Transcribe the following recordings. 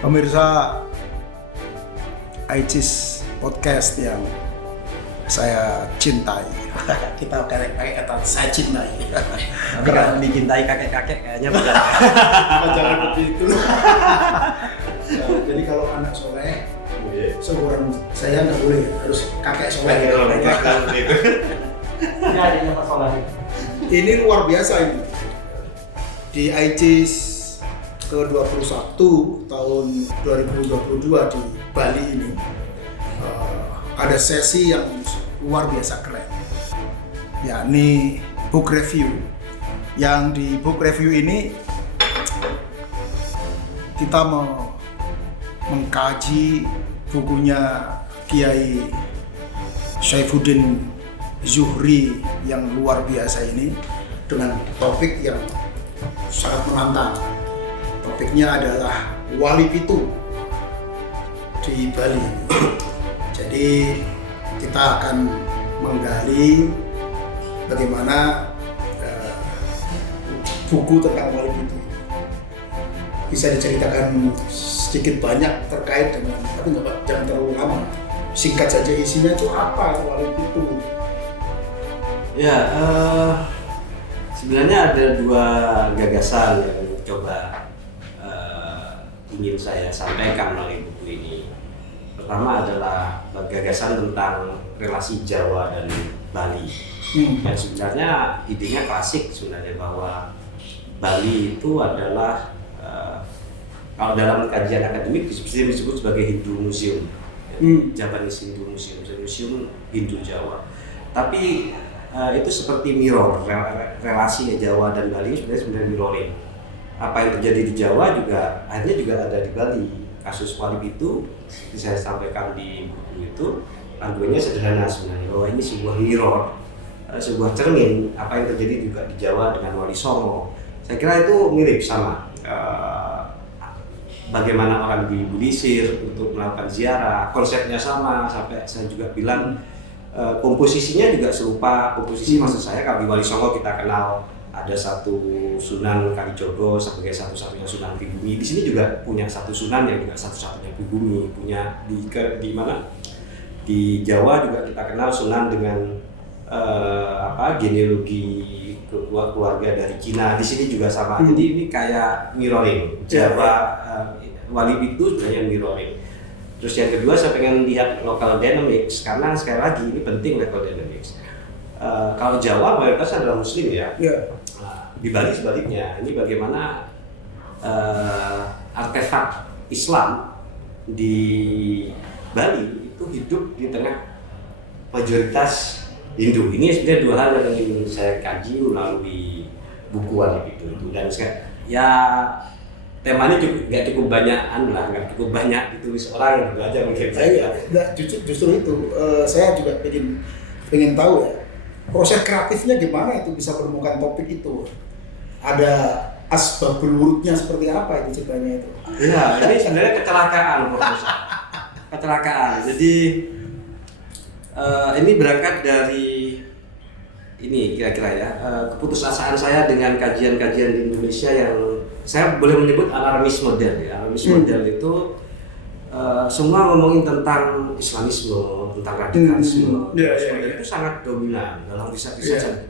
Pemirsa ICIS podcast yang saya cintai. Kita pakai kata saya cintai. Karena dicintai kakek-kakek kayaknya bukan. Jangan begitu. Jadi kalau anak soleh, seorang saya nggak boleh, harus kakek soleh. Nggak ada yang soleh. Ini luar biasa ini. Di ICIS ke-21 tahun 2022 di Bali ini ada sesi yang luar biasa keren, yakni book review. Yang di book review ini kita mau mengkaji bukunya Kiai Syaifuddin Zuhri yang luar biasa ini dengan topik yang sangat menantang. Topiknya adalah Wali Pitu di Bali. Jadi kita akan menggali bagaimana buku tentang Wali Pitu bisa diceritakan sedikit banyak terkait dengan, tapi jangan terlalu lama. Singkat saja isinya itu apa Wali Pitu? Ya, sebenarnya ada dua gagasan yang coba ingin saya sampaikan melalui buku ini. Pertama adalah gagasan tentang relasi Jawa dan Bali. Yang sebenarnya idenya klasik sebenarnya, bahwa Bali itu adalah kalau dalam kajian akademik disebut sebagai Hindu Museum, Japanese Hindu Museum, museum Hindu Jawa. Tapi itu seperti mirror, relasi Jawa dan Bali sebenarnya mirroring. Apa yang terjadi di Jawa juga akhirnya juga ada di Bali. Kasus Wali Pitu saya sampaikan di buku itu, argumennya sederhana sebenarnya, bahwa ini sebuah mirror, sebuah cermin apa yang terjadi juga di Jawa dengan Wali Songo. Saya kira itu mirip sama. Bagaimana orang dibulisir untuk melakukan ziarah, konsepnya sama. Sampai saya juga bilang komposisinya juga serupa. Komposisi maksud saya, kalau di Wali Songo kita kenal ada satu Sunan Kalijogo sebagai satu-satunya Sunan pribumi. Di sini juga punya satu Sunan yang juga satu-satunya pribumi. Punya di mana? Di Jawa juga kita kenal Sunan dengan genealogi keluarga dari Cina. Di sini juga sama. Jadi ini kayak mirroring. Jawa Wali Pitu sebenarnya mirroring. Terus yang kedua, saya pengen lihat local dynamics, karena sekali lagi ini penting local dynamics. Kalau Jawa mayoritas adalah Muslim ya. Di Bali sebaliknya, ini bagaimana artefak Islam di Bali itu hidup di tengah mayoritas Hindu. Ini sebenarnya dua hal yang ingin saya kaji melalui buku Wali Pitu itu. Dan ya temanya nggak cukup banyak, nggak cukup banyak ditulis orang gitu aja mungkin. Justru itu saya juga pengen tahu ya, proses kreatifnya gimana itu bisa menemukan topik itu. Ada asbabul wurudnya seperti apa itu ceritanya itu? Iya, ini sebenarnya kecelakaan, Profesor. Kecelakaan. Jadi ini berangkat dari ini kira-kira ya, keputusasaan saya dengan kajian-kajian di Indonesia yang saya boleh menyebut alarmis model ya. Alarmis model itu semua ngomongin tentang Islamisme, tentang radikalisme. Itu sangat dominan dalam riset-riset.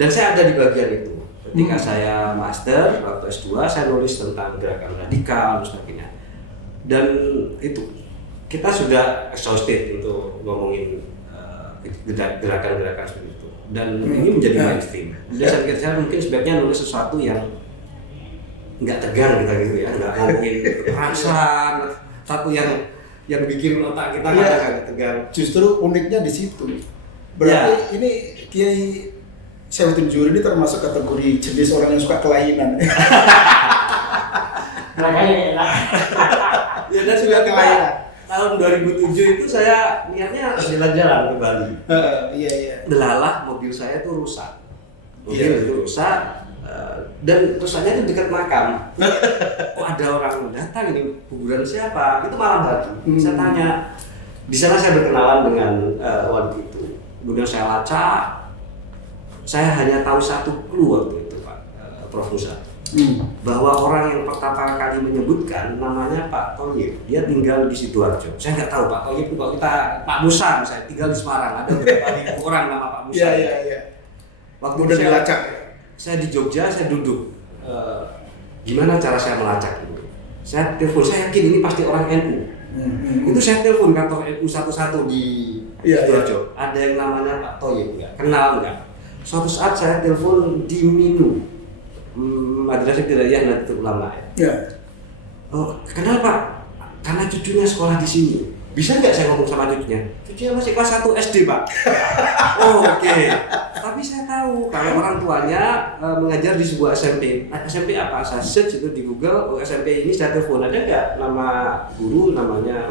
Dan saya ada di bagian itu. Ketika saya master, waktu S2, saya nulis tentang gerakan radikal dan sebagainya. Dan itu kita sudah exhausted untuk ngomongin gerakan-gerakan seperti itu. Dan ini menjadi mainstream. Jadi saya mungkin sebaiknya nulis sesuatu yang nggak tegang gitu ya, nggak ngomongin kekerasan, satu yang bikin otak kita agak tegang. Justru uniknya di situ. Berarti ini Kiai Syaifuddin Zuhri ini termasuk kategori jenis orang yang suka kelainan. Ya, dan sudah kelainan. Tahun 2007 itu saya niatnya jalan-jalan ke Bali. Iya. Delalah mobil saya itu rusak. Mobil itu rusak. Dan rusaknya itu dekat makam. Kok ada orang datang, ini kuburan siapa? Itu malam hari. Saya tanya. Di sana saya berkenalan dengan Wali Pitu. Kemudian saya lacak. Saya hanya tahu satu clue waktu itu, Pak Prof. Musa. bahwa orang yang pertama kali menyebutkan namanya Pak Thoyib, dia tinggal di Sidoarjo. Saya nggak tahu Pak Thoyib itu, kalau kita Pak Musa misalnya tinggal di Semarang, ada beberapa ribu orang nama Pak Musa. Iya. Waktu Udah dilacak. Saya di Jogja, saya duduk. Gimana cara saya melacak itu? Saya telepon, saya yakin ini pasti orang NU. Itu saya telepon kantor NU satu-satu di Sidoarjo. Ada yang namanya Pak Thoyib nggak? Kenal nggak? Suatu saat saya telepon di Minu, Madrasah Ibtidaiyah Nahdlatul Ulama ya. Oh, kenapa? Karena cucunya sekolah di sini. Bisa nggak saya ngomong sama cucunya? Cucunya masih kelas 1 SD, Pak. Oh, oke. Tapi saya tahu kalau orang tuanya mengajar di sebuah SMP. SMP apa? Saya search itu di Google. Oh, SMP ini saya telepon. Ada nggak nama guru namanya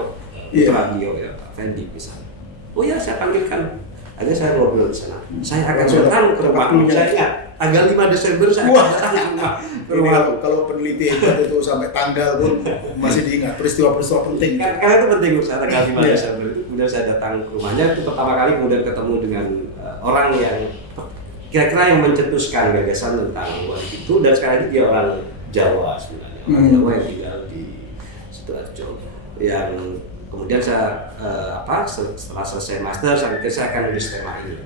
Radio ya, Pak Fendi misalnya. Oh ya, saya panggilkan. Ada saya ngobrol di sana. Saya akan datang ke rumah. Saya ingat tanggal 5 Desember saya akan datang ke rumah. Kalau peneliti hebat itu sampai tanggal pun masih diingat peristiwa-peristiwa penting. Karena itu penting menurut saya tanggal 5 Desember itu. Kemudian saya datang ke rumahnya, itu pertama kali kemudian ketemu dengan orang yang kira-kira yang mencetuskan gagasan tentang wali itu, dan sekarang ini dia orang Jawa sebenarnya, orang Jawa yang tinggal di Sidoarjo. Yang kemudian saya setelah selesai master saya pikir saya akan nulis tema ini.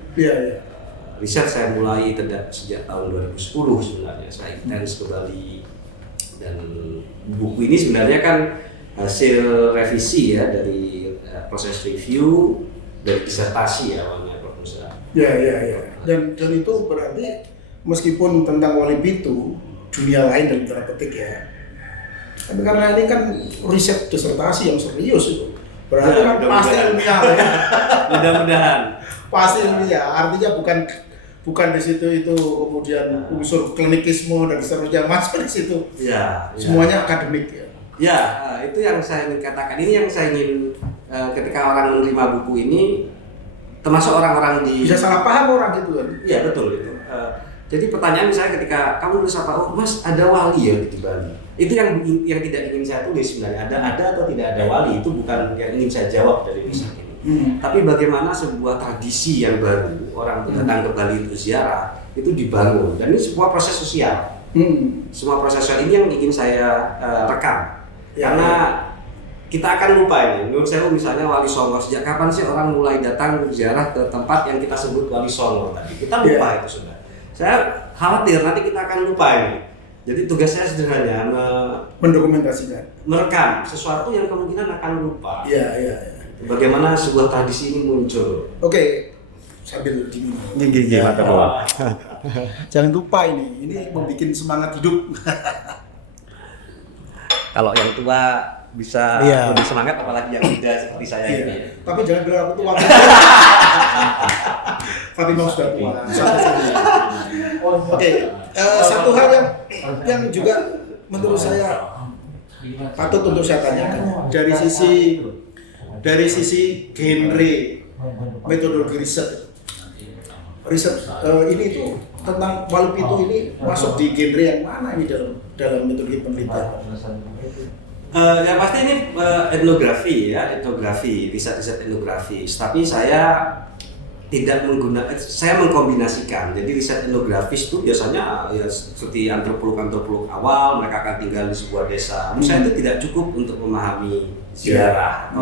Riset saya mulai sejak tahun 2010 sebenarnya. Saya intens ke Bali, dan buku ini sebenarnya kan hasil revisi ya dari proses review dari disertasi awalnya proposal. Dan itu berarti meskipun tentang Wali Pitu dunia lain dalam tanda petik ya. Tapi karena ini kan riset disertasi yang serius itu. Berarti kan pasti ilmiah ya. Mudah-mudahan. Pasti ilmiah. Artinya bukan di situ itu kemudian unsur klinikisme dan seterusnya masuk di situ. Semuanya akademik ya. Itu yang saya ingin katakan. Ini yang saya ingin ketika orang menerima buku ini, termasuk orang-orang di bisa salah paham orang gitu kan. Iya betul itu. Jadi pertanyaan misalnya ketika kamu nulis apa, oh Mas ada wali ya di Bali. Itu yang tidak ingin saya tulis sebenarnya. Ada atau tidak ada wali itu bukan yang ingin saya jawab dari riset ini. Tapi bagaimana sebuah tradisi yang baru, orang datang ke Bali untuk ziarah itu dibangun, dan ini sebuah proses sosial. Semua proses sosial ini yang ingin saya rekam. Karena kita akan lupa ini. Menurut saya misalnya Wali Songo, sejak kapan sih orang mulai datang ziarah ke tempat yang kita sebut Wali Songo tadi? Kita lupa itu sudah. Saya khawatir nanti kita akan lupa ini. Jadi tugas saya sederhana mendokumentasikan, merekam sesuatu yang kemungkinan akan lupa. Bagaimana sebuah tradisi ini muncul? Oke, sambil diminum. Jangan lupa ini membuat semangat hidup. Kalau yang tua bisa lebih semangat, apalagi yang muda seperti saya ini. Tapi jangan bilang aku tua. Fatimah sudah tua. Oke, satu hal yang juga menurut saya patut untuk saya tanyakan dari sisi genre metodologi riset ini itu tentang Wali Pitu ini masuk di genre yang mana ini dalam metodologi penelitian? Yang pasti ini etnografi, riset etnografi. Tapi saya tidak menggunakan, saya mengkombinasikan. Jadi riset etnografis itu biasanya ya seperti antropolog awal, mereka akan tinggal di sebuah desa. Menurut saya itu tidak cukup untuk memahami ziarah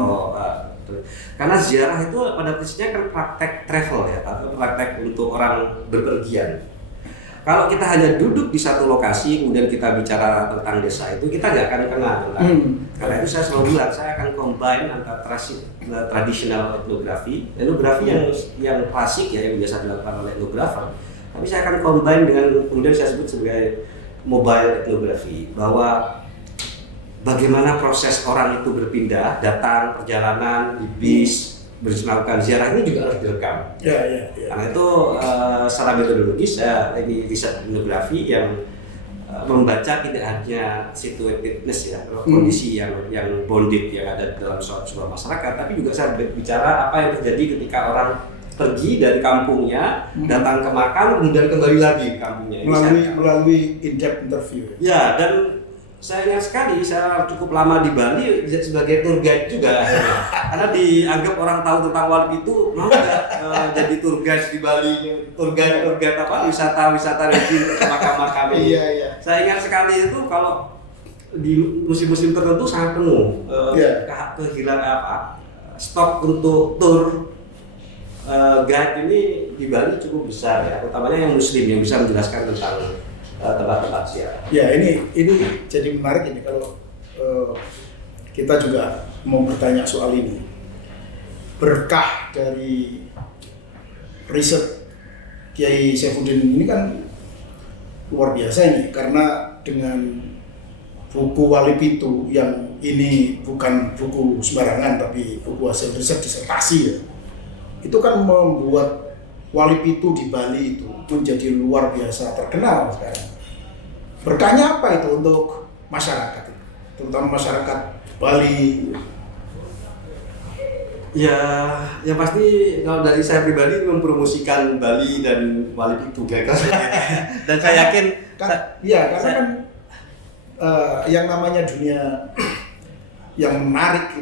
karena ziarah itu pada prinsipnya kan praktek travel ya, atau praktek untuk orang berpergian. Kalau kita hanya duduk di satu lokasi kemudian kita bicara tentang desa itu, kita nggak akan kenal tentang. Karena itu saya selalu bilang saya akan combine antara tradisional etnografi yang klasik ya, yang biasa dilakukan oleh etnografer. Tapi saya akan combine dengan kemudian saya sebut sebagai mobile etnografi, bahwa bagaimana proses orang itu berpindah, datang, perjalanan di bis, melakukan ziarah ini juga harus direkam. Karena itu secara metodologis ini riset etnografi yang membaca tidak hanya situatedness ya, kondisi yang bonded yang ada dalam sebuah masyarakat, tapi juga saya bicara apa yang terjadi ketika orang pergi dari kampungnya, datang ke makam, kemudian kembali lagi ke kampungnya. Melalui in-depth interview. Ya, dan saya ingat sekali, saya cukup lama di Bali sebagai tour guide juga. Karena dianggap orang tahu tentang Wali Pitu, mau nggak jadi tour guide di Bali, tour guide apa, wisata religi makam-makam ini. Iya. Saya ingat sekali itu kalau di musim-musim tertentu sangat penuh. Kehilangan stok untuk tour guide ini di Bali cukup besar ya, utamanya yang Muslim yang bisa menjelaskan tentang tempat-tempat ziarah. Ya ini jadi menarik ini kalau kita juga mau bertanya soal ini. Berkah dari riset Kiai Saifuddin ini kan luar biasa ini, karena dengan buku Wali Pitu yang ini bukan buku sembarangan tapi buku hasil riset disertasi ya, itu kan membuat Wali Pitu di Bali itu menjadi luar biasa terkenal sekarang. Berkahnya apa itu untuk masyarakat, terutama masyarakat Bali? Ya pasti kalau dari saya pribadi mempromosikan Bali dan Wali Pitu gagal. Dan saya yakin karena yang namanya dunia yang menarik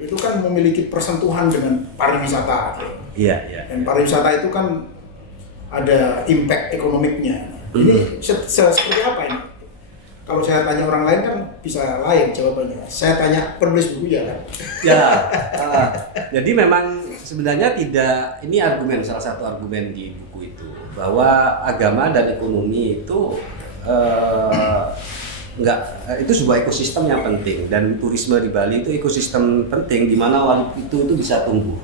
itu kan memiliki persentuhan dengan pariwisata. Iya. Dan pariwisata itu kan ada impact ekonomiknya. Ini seperti apa ini? Kalau saya tanya orang lain kan bisa lain jawabannya. Saya tanya penulis buku ya kan. Jadi memang sebenarnya tidak, ini salah satu argumen di buku itu bahwa agama dan ekonomi itu itu sebuah ekosistem yang penting, dan turisme di Bali itu ekosistem penting di mana Wali Pitu itu bisa tumbuh.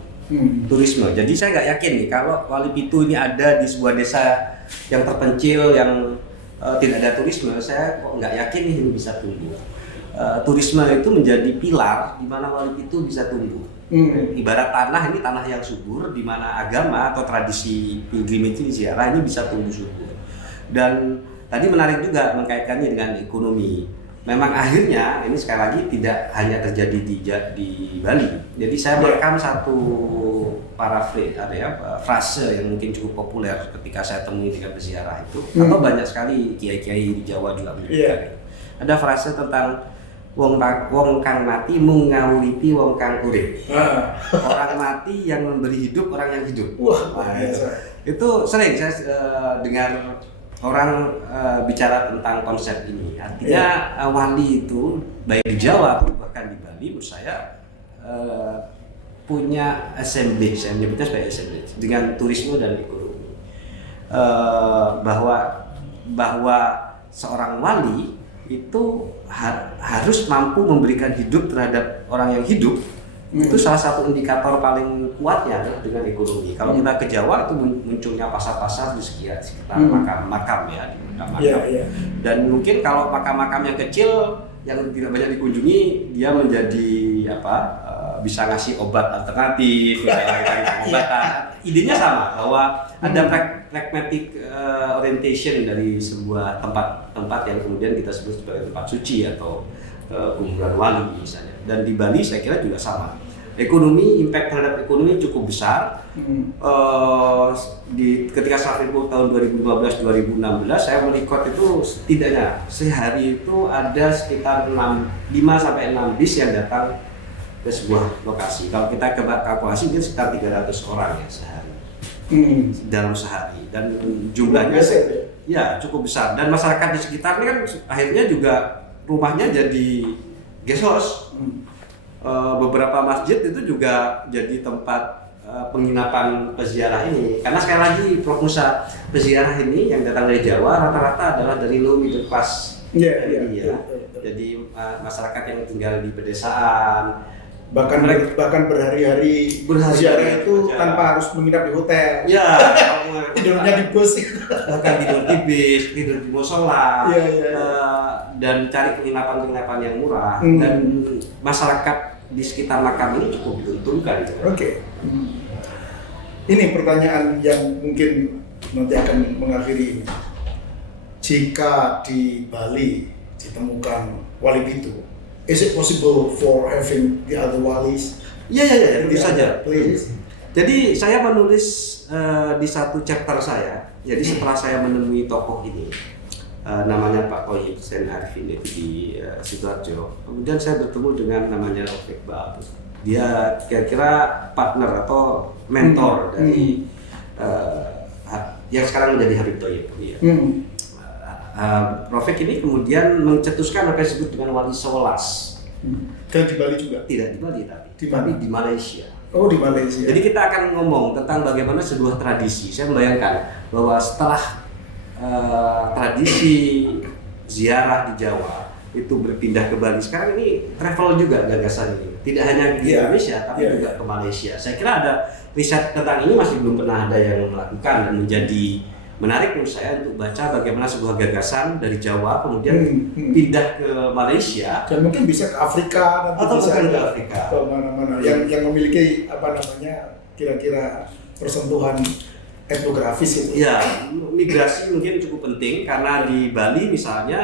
Turisme. Jadi saya nggak yakin nih kalau Wali Pitu ini ada di sebuah desa yang terpencil yang tidak ada turisme, saya kok nggak yakin nih ini bisa tumbuh. Turisme itu menjadi pilar di mana Wali Pitu bisa tumbuh. Ibarat tanah, ini tanah yang subur di mana agama atau tradisi pilgrimage ziarah ini bisa tumbuh subur. Dan tadi menarik juga mengkaitkannya dengan ekonomi. Memang akhirnya ini sekali lagi tidak hanya terjadi di Bali. Jadi saya merekam satu frase yang mungkin cukup populer ketika saya temui dengan peziarah itu, atau banyak sekali kiai-kiai di Jawa juga menyebutkan. Ada frase tentang wong kang mati mung ngawuriti wong kang urip. Orang mati yang memberi hidup orang yang hidup. Itu sering saya dengar orang bicara tentang konsep ini. Artinya wali itu baik di Jawa atau bahkan di Bali, menurut saya punya assemblage, saya menyebutnya sebagai assemblage dengan turisme dan ekonomi. Bahwa seorang wali itu harus mampu memberikan hidup terhadap orang yang hidup. Itu salah satu indikator paling kuatnya dengan ekonomi. Kalau kita ke Jawa itu munculnya pasar-pasar di sekitar makam-makam ya, di makam-makam. Dan mungkin kalau makam-makam yang kecil yang tidak banyak dikunjungi, dia menjadi bisa ngasih obat alternatif, pengobatan. Idenya sama, bahwa ada pragmatic orientation dari sebuah tempat yang kemudian kita sebut sebagai tempat suci atau kuburan wali misalnya. Dan di Bali saya kira juga sama. Ekonomi, impact terhadap ekonomi cukup besar. Ketika saya report tahun 2015-2016, saya merekod itu setidaknya sehari itu ada sekitar 5-6 bis yang datang ke sebuah lokasi. Kalau kita kalkulasi itu sekitar 300 orang ya sehari. Dalam sehari, dan jumlahnya ya cukup besar, dan masyarakat di sekitarnya kan akhirnya juga rumahnya jadi guest house. Beberapa masjid itu juga jadi tempat penginapan peziarah ini, karena sekali lagi Prof Musa, peziarah ini yang datang dari Jawa rata-rata adalah dari low middle class. Jadi masyarakat yang tinggal di pedesaan, bahkan berhari-hari ziarah itu tanpa harus menginap di hotel. Tidurnya di bus. Bahkan tidur di bis, tidur di musola, dan cari penginapan yang murah. Dan masyarakat di sekitar makam ini cukup diuntungkan. Ini pertanyaan yang mungkin nanti akan mengakhiri ini. Jika di Bali ditemukan Wali Pitu, is it possible for having the other walis? Tentu saja. Please. Jadi saya menulis di satu chapter saya. Jadi setelah saya menemui tokoh ini, namanya Pak Toyib Sen Arifin itu di Sidoarjo. Kemudian saya bertemu dengan namanya Rofik Bab. Dia kira-kira partner atau mentor dari yang sekarang menjadi Habib Toyib. Ya. Rofik ini kemudian mencetuskan apa yang disebut dengan wali Solas. Kan di Bali juga? Tidak di Bali tapi di Malaysia. Oh, di Malaysia. Jadi kita akan ngomong tentang bagaimana sebuah tradisi. Saya membayangkan bahwa setelah tradisi ziarah di Jawa itu berpindah ke Bali, sekarang ini travel juga gagasan ini. Tidak hanya di Indonesia tapi juga ke Malaysia. Saya kira ada riset tentang ini masih belum pernah ada yang melakukan, dan menjadi menarik menurut saya untuk baca bagaimana sebuah gagasan dari Jawa kemudian pindah ke Malaysia, dan mungkin bisa ke Afrika atau bisa bukan ke Afrika, ke mana-mana yang memiliki kira-kira persentuhan etnografis itu. Ya, migrasi mungkin cukup penting karena di Bali misalnya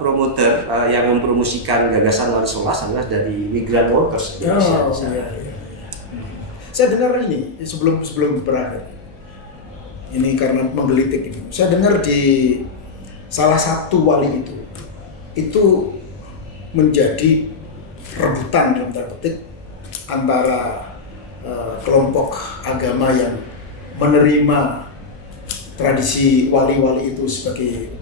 promoter yang mempromosikan gagasan Wali Solas adalah dari migrant workers Indonesia. Saya dengar ini sebelum berakhir. Ini karena menggelitik ini. Saya dengar di salah satu wali itu menjadi rebutan dalam tanda petik antara kelompok agama yang menerima tradisi wali-wali itu sebagai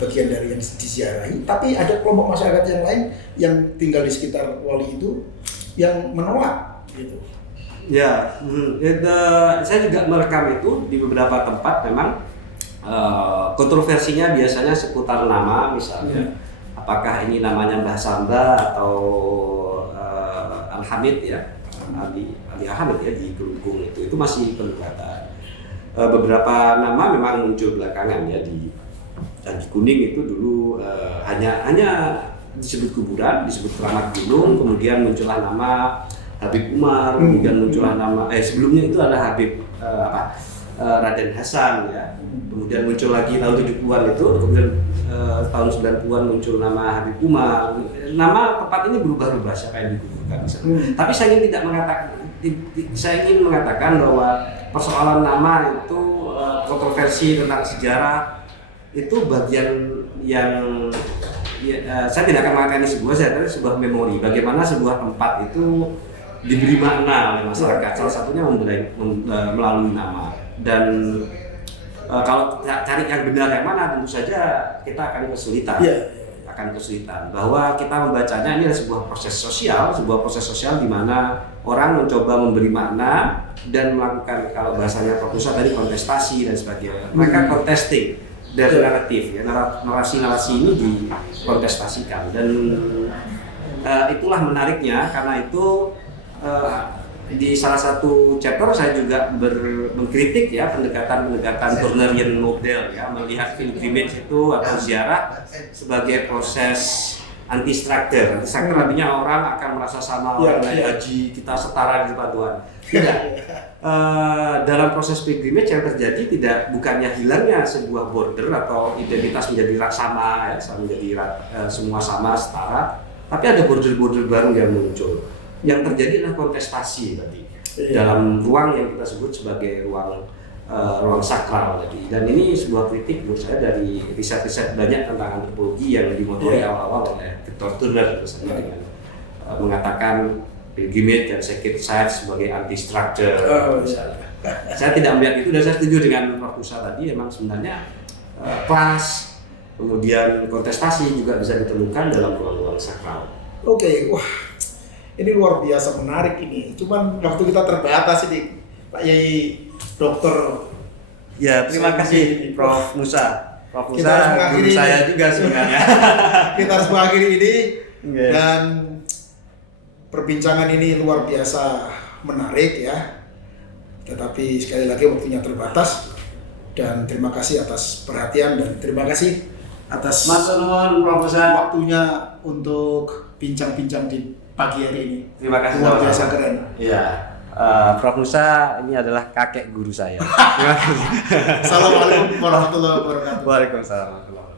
bagian dari yang diziarahi, tapi ada kelompok masyarakat yang lain yang tinggal di sekitar wali itu yang menolak gitu. Ya, saya juga merekam itu di beberapa tempat. Memang kontroversinya biasanya seputar nama, misalnya apakah ini namanya Mbah Samba atau Al-Hamid ya, Ali Al-Hamid ya di Kelungkung itu masih perdebatan. Beberapa nama memang muncul belakangan ya, di Janji Kuning itu dulu hanya disebut kuburan, disebut keramat gunung, kemudian muncullah nama Habib Umar, kemudian muncullah nama sebelumnya itu ada Habib Raden Hasan ya. Kemudian muncul lagi tahun 70-an itu, kemudian tahun 90-an muncul nama Habib Umar. Nama tempat ini berubah-ubah siapa yang dikuburkan. Tapi saya ingin mengatakan bahwa persoalan nama itu kontroversi tentang sejarah itu bagian yang saya tidak akan mengatakan ini sebuah memori bagaimana sebuah tempat itu diberi makna oleh masyarakat, salah satunya melalui nama. Dan kalau cari yang benar yang mana, tentu saja kita akan kesulitan. Bahwa kita membacanya ini adalah sebuah proses sosial di mana orang mencoba memberi makna dan melakukan, kalau bahasanya Prof. Musa tadi, kontestasi dan sebagainya. Mereka contesting dari naratif ya, narasi-narasi ini dikontestasikan, dan itulah menariknya. Karena itu di salah satu chapter saya juga mengkritik ya pendekatan Turnerian model ya, melihat pilgrimage itu atau ziarah sebagai proses anti-structure. Anti-structure artinya orang akan merasa sama orang naik haji, kita setara di depan Tuhan. Tidak. Dalam proses pilgrimage yang terjadi bukannya hilangnya sebuah border atau identitas menjadi sama ya, semua sama setara, tapi ada border-border baru yang muncul. Yang terjadi adalah kontestasi tadi dalam ruang yang kita sebut sebagai ruang sakral tadi. Dan ini sebuah kritik menurut saya dari riset-riset banyak tentang antropologi yang dimotori awal-awal oleh Victor Turner misalnya, dengan mengatakan pilgrimage dan sacred site sebagai anti-structure. Saya tidak melihat itu, dan saya setuju dengan Prof. Musa tadi. Memang sebenarnya kelas kemudian kontestasi juga bisa ditemukan dalam ruang-ruang sakral. Oke, wah, ini luar biasa menarik ini. Cuman waktu kita terbatas ini, Pak Yai Dokter. Ya, terima kasih Prof. Musa. Prof. Musa guru saya juga sebenarnya. Kita harus mengakhiri ini, dan perbincangan ini luar biasa menarik ya. Tetapi sekali lagi waktunya terbatas, dan terima kasih atas perhatian, dan terima kasih atas waktunya untuk bincang-bincang di pagi hari ini. Terima kasih. Luar biasa keren. Iya. Prof. Musa ini adalah kakek guru saya. Terima kasih. Assalamualaikum warahmatullahi wabarakatuh. Waalaikumsalam warahmatullahi wabarakatuh.